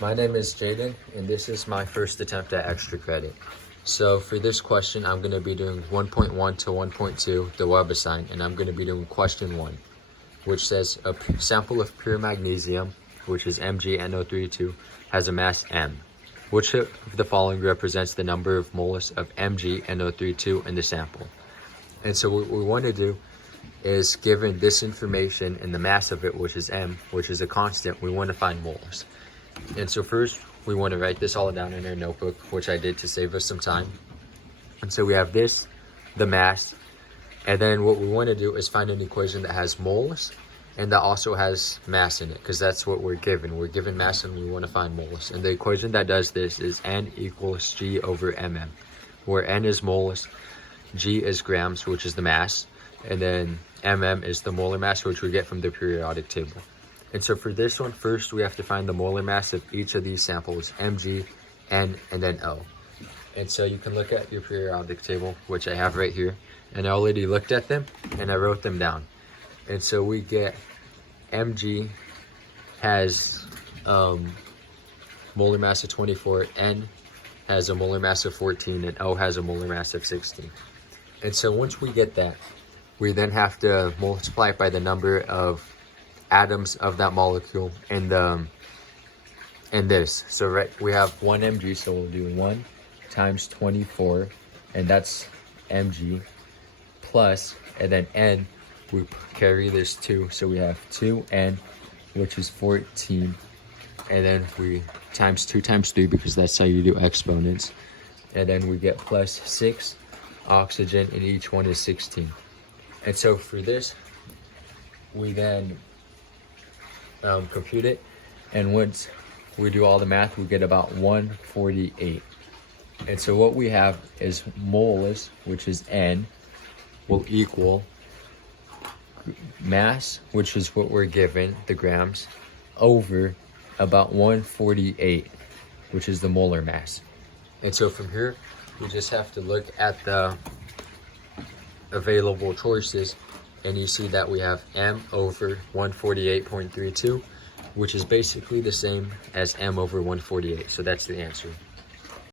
My name is Jaden, and this is my first attempt at extra credit. So for this question, I'm going to be doing 1.1 to 1.2, the Webassign, and I'm going to be doing question 1, which says a sample of pure magnesium, which is MgNO32, has a mass M. Which of the following represents the number of moles of MgNO32 in the sample? And so what we want to do is, given this information and the mass of it, which is M, which is a constant, we want to find moles. And so first, we want to write this all down in our notebook, which I did to save us some time. And so we have this, the mass, and then what we want to do is find an equation that has moles and that also has mass in it, because that's what we're given. We're given mass and we want to find moles. And the equation that does this is N equals G over MM, where N is moles, G is grams, which is the mass, and then MM is the molar mass, which we get from the periodic table. And so for this one, first we have to find the molar mass of each of these samples, Mg, N, and then O. And so you can look at your periodic table, which I have right here, and I already looked at them and I wrote them down. And so we get Mg has molar mass of 24, N has a molar mass of 14, and O has a molar mass of 16. And so once we get that, we then have to multiply it by the number of atoms of that molecule in this. So we have 1 Mg, so we'll do 1 times 24, and that's Mg, plus, and then N, we carry this 2, so we have 2N, which is 14, and then we times 2 times 3, because that's how you do exponents, and then we get plus 6 oxygen, and each one is 16. And so for this, we then compute it, and once we do all the math, we get about 148. And so what we have is moles, which is N, will equal mass, which is what we're given, the grams, over about 148, which is the molar mass. And so from here, we just have to look at the available choices, and you see that we have M over 148.32, which is basically the same as M over 148. So that's the answer.